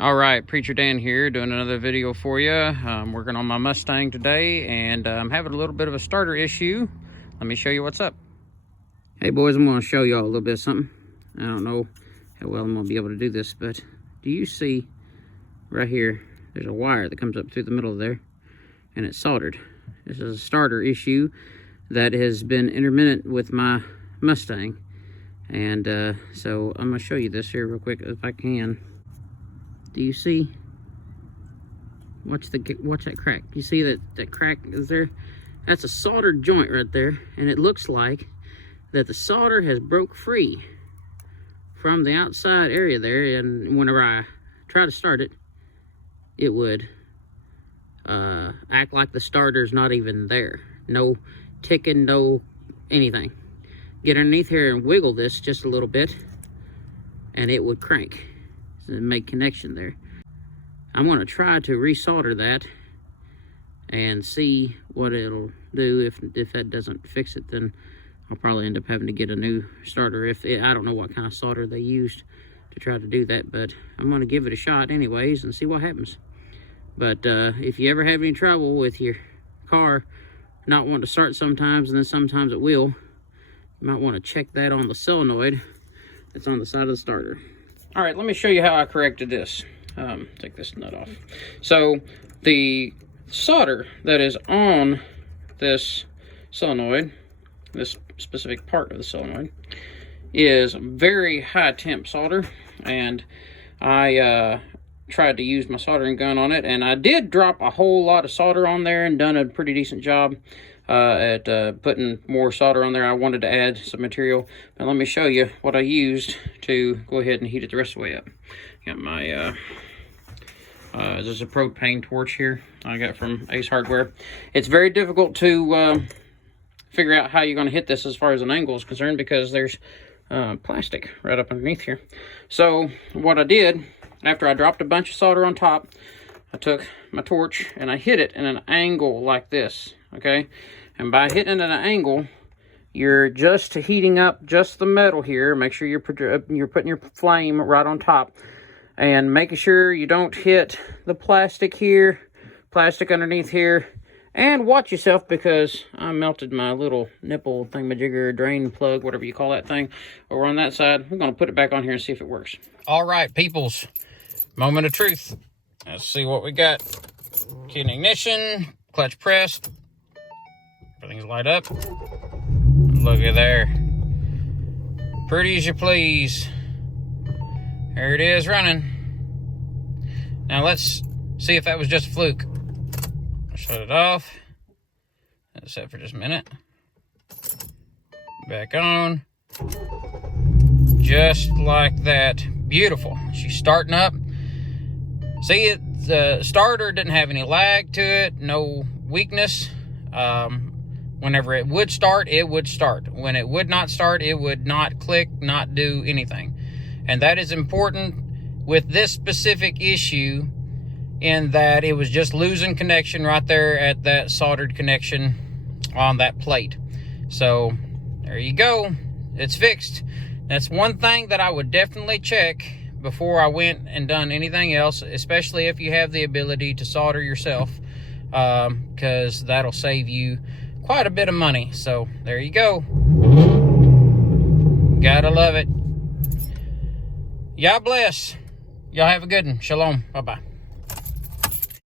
All right, Preacher Dan here, doing another video for you. I'm working on my Mustang today, and I'm having a little bit of a starter issue. Let me show you what's up. Hey boys, I'm gonna show y'all a little bit of something. I don't know how well I'm gonna be able to do this, but do you see right here, there's a wire that comes up through the middle of there, and it's soldered. This is a starter issue that has been intermittent with my Mustang. And so I'm gonna show you this here real quick if I can. Do you see? Watch that crack. You see that crack is there? That's a soldered joint right there, and it looks like that the solder has broke free from the outside area there. And whenever I try to start it, it would act like the starter's not even there. No ticking, no anything. Get underneath here and wiggle this just a little bit, and it would crank and make connection there. I'm going to try to resolder that and see what it'll do. If that doesn't fix it, then I'll probably end up having to get a new starter. I don't know what kind of solder they used to try to do that, but I'm going to give it a shot anyways and see what happens. But if you ever have any trouble with your car not wanting to start sometimes, and then sometimes it will, you might want to check that on the solenoid that's on the side of the starter. All right, let me show you how I corrected this. Take this nut off. So the solder that is on this solenoid, this specific part of the solenoid, is very high temp solder, and I tried to use my soldering gun on it, and I did drop a whole lot of solder on there and done a pretty decent job at putting more solder on there. I wanted to add some material, but let me show you what I used to go ahead and heat it the rest of the way up. Got my this is a propane torch here I got from Ace Hardware. It's very difficult to figure out how you're going to hit this as far as an angle is concerned, because there's plastic right up underneath here. So what I did, after I dropped a bunch of solder on top, I took my torch and I hit it in an angle like this, okay? And by hitting it at an angle, you're just heating up just the metal here. Make sure you're putting your flame right on top, and making sure you don't hit the plastic here, plastic underneath here. And watch yourself, because I melted my little nipple thingamajigger, drain plug, whatever you call that thing, over on that side. We're going to put it back on here and see if it works. All right, peoples, moment of truth. Let's see what we got. Key in ignition, clutch pressed. Everything's light up. Look at there. Pretty as you please. There it is running. Now let's see if that was just a fluke. I'll shut it off. Let's set for just a minute. Back on. Just like that. Beautiful. She's starting up. See, the starter didn't have any lag to it, no weakness. Whenever it would start, it would start. When it would not start, it would not click, not do anything. And that is important with this specific issue, in that it was just losing connection right there at that soldered connection on that plate. So there you go. It's fixed. That's one thing that I would definitely check before I went and done anything else, especially if you have the ability to solder yourself, because that'll save you quite a bit of money. So there you go. Gotta love it. Y'all bless. Y'all have a good one. Shalom. Bye-bye.